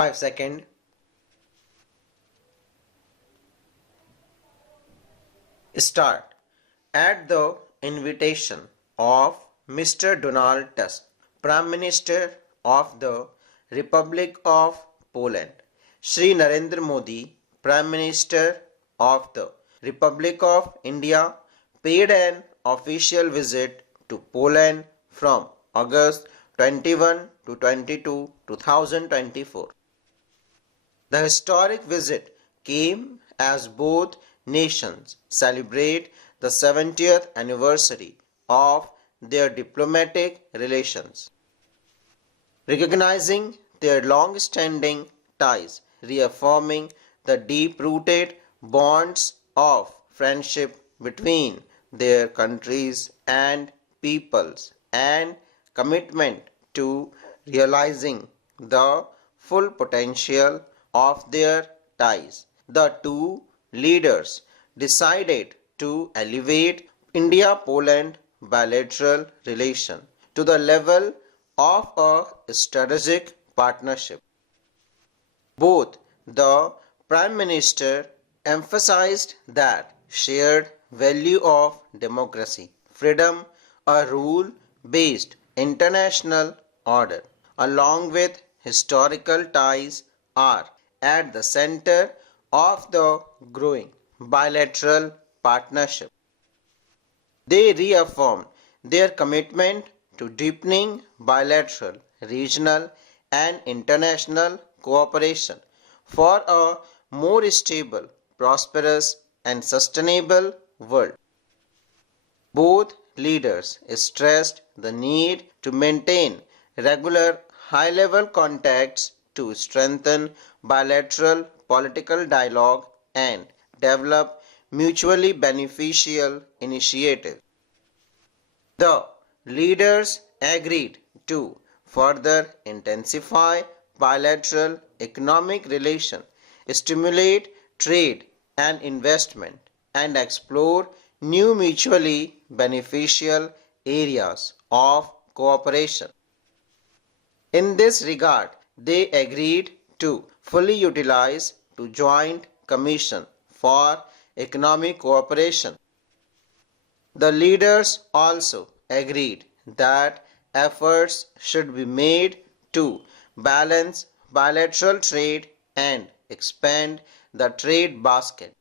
5 seconds. Start. At the invitation of Mr. Donald Tusk, Prime Minister of the Republic of Poland, Shri Narendra Modi, Prime Minister of the Republic of India, paid an official visit to Poland from August 21 to 22, 2024. The historic visit came as both nations celebrate the 70th anniversary of their diplomatic relations, recognizing their long-standing ties, reaffirming the deep-rooted bonds of friendship between their countries and peoples, and commitment to realizing the full potential of their ties. The two leaders decided to elevate India-Poland bilateral relation to the level of a strategic partnership. Both the Prime Minister emphasized that shared value of democracy, freedom, a rule-based international order, along with historical ties, are at the center of the growing bilateral partnership. They reaffirmed their commitment to deepening bilateral, regional, and international cooperation for a more stable, prosperous, and sustainable world. Both leaders stressed the need to maintain regular high-level contacts to strengthen bilateral political dialogue and develop mutually beneficial initiatives. The leaders agreed to further intensify bilateral economic relations, stimulate trade and investment, and explore new mutually beneficial areas of cooperation. In this regard, they agreed to fully utilize the Joint Commission for Economic Cooperation. The leaders also agreed that efforts should be made to balance bilateral trade and expand the trade basket.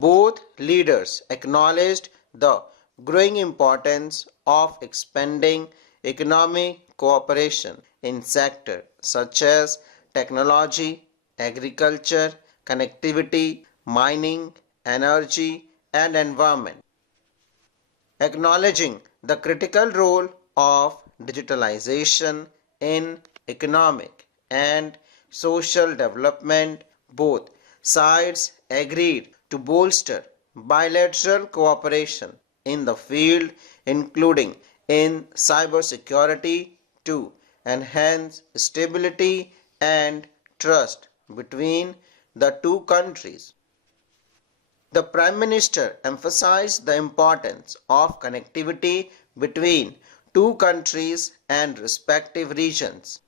Both leaders acknowledged the growing importance of expanding economic cooperation in sectors such as technology, agriculture, connectivity, mining, energy, and environment. Acknowledging the critical role of digitalization in economic and social development, both sides agreed to bolster bilateral cooperation in the field, including in cybersecurity, to enhance stability and trust between the two countries. The Prime Minister emphasized the importance of connectivity between two countries and respective regions.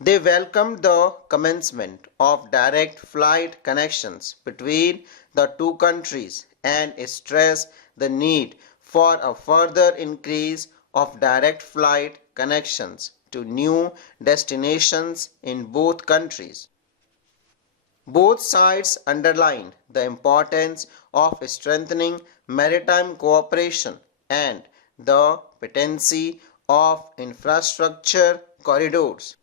They welcomed the commencement of direct flight connections between the two countries and stressed the need for a further increase of direct flight connections to new destinations in both countries. Both sides underlined the importance of strengthening maritime cooperation and the potency of infrastructure corridors.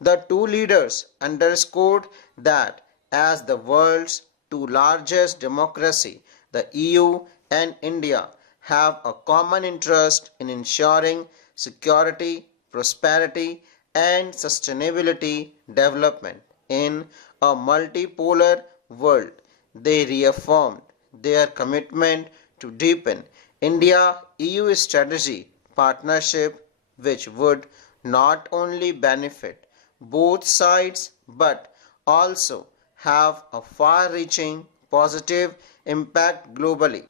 The two leaders underscored that as the world's two largest democracies, the EU and India have a common interest in ensuring security, prosperity, and sustainability development in a multipolar world. They reaffirmed their commitment to deepen India-EU strategy partnership, which would not only benefit both sides but also have a far-reaching positive impact globally.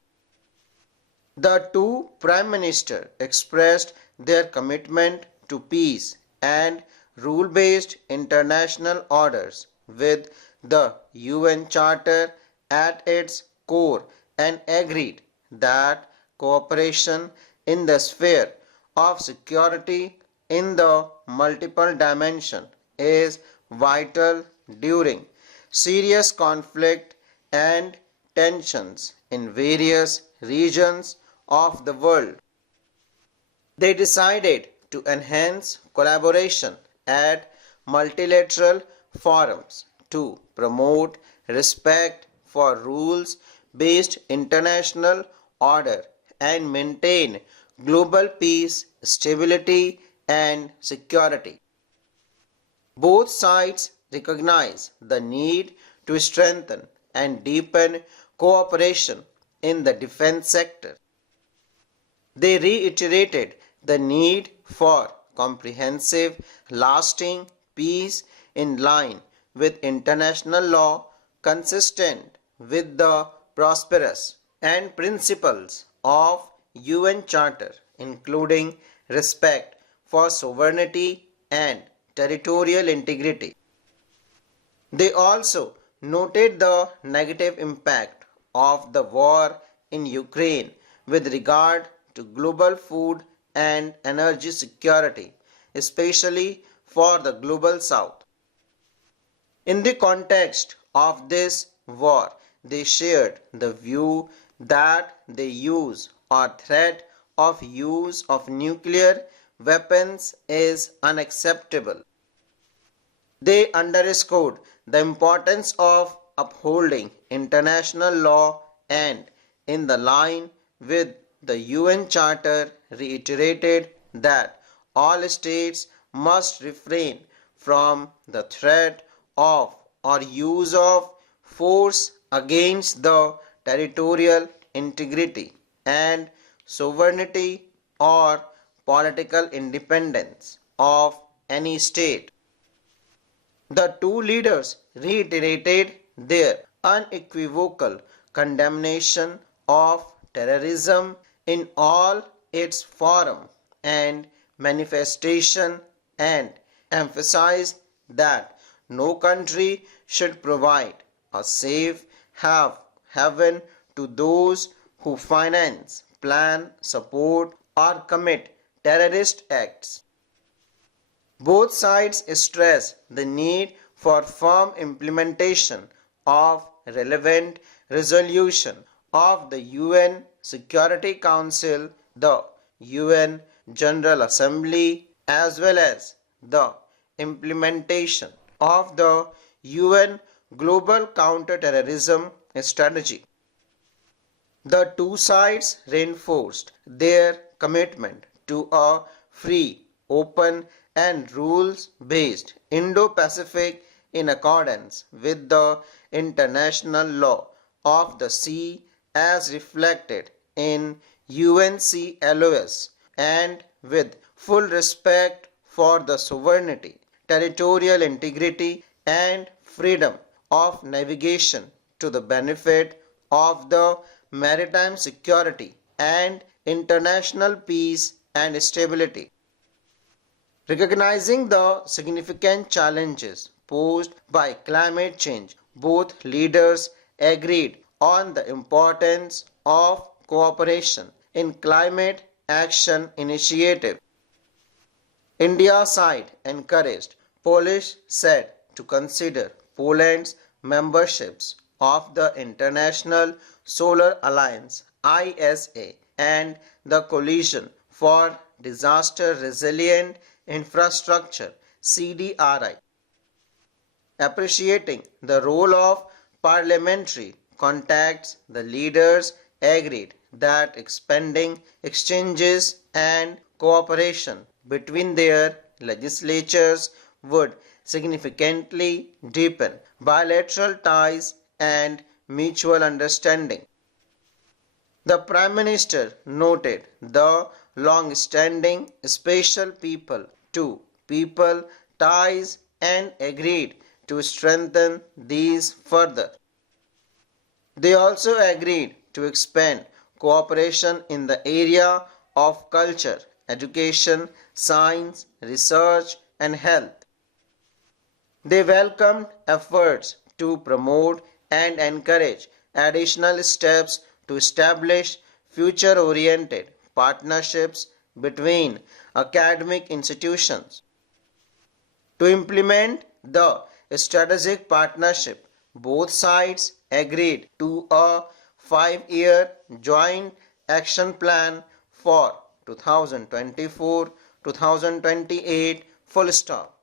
The two prime ministers expressed their commitment to peace and rule-based international orders with the UN Charter at its core and agreed that cooperation in the sphere of security in the multiple dimension is vital during serious conflict and tensions in various regions of the world. They decided to enhance collaboration at multilateral forums to promote respect for rules-based international order and maintain global peace, stability, and security. Both sides recognize the need to strengthen and deepen cooperation in the defense sector. They reiterated the need for comprehensive, lasting peace in line with international law, consistent with the prosperous and principles of UN Charter, including respect for sovereignty and territorial integrity. They also noted the negative impact of the war in Ukraine with regard to global food and energy security, especially for the global south. In the context of this war, they shared the view that the use or threat of use of nuclear weapons is unacceptable. They underscored the importance of upholding international law and, in the line with the UN Charter, reiterated that all states must refrain from the threat of or use of force against the territorial integrity and sovereignty or political independence of any state. The two leaders reiterated their unequivocal condemnation of terrorism in all its form and manifestation and emphasized that no country should provide a safe haven to those who finance, plan, support, or commit terrorist acts. Both sides stress the need for firm implementation of relevant resolution of the UN Security Council, the UN General Assembly, as well as the implementation of the UN Global Counterterrorism Strategy. The two sides reinforced their commitment to a free, open, and rules-based Indo-Pacific in accordance with the international law of the sea as reflected in UNCLOS and with full respect for the sovereignty, territorial integrity, and freedom of navigation to the benefit of the maritime security and international peace and stability. Recognizing the significant challenges posed by climate change, both leaders agreed on the importance of cooperation in climate action initiative. India's side encouraged Polish said to consider Poland's memberships of the International Solar Alliance ISA and the Coalition for Disaster Resilient Infrastructure CDRI. Appreciating the role of parliamentary contacts, the leaders agreed that expanding exchanges and cooperation between their legislatures would significantly deepen bilateral ties and mutual understanding. The Prime Minister noted the long-standing special people-to-people ties and agreed to strengthen these further. They also agreed to expand cooperation in the area of culture, education, science, research, and health. They welcomed efforts to promote and encourage additional steps to establish future-oriented partnerships between academic institutions. To implement the strategic partnership, both sides agreed to a 5-year joint action plan for 2024-2028 full stop.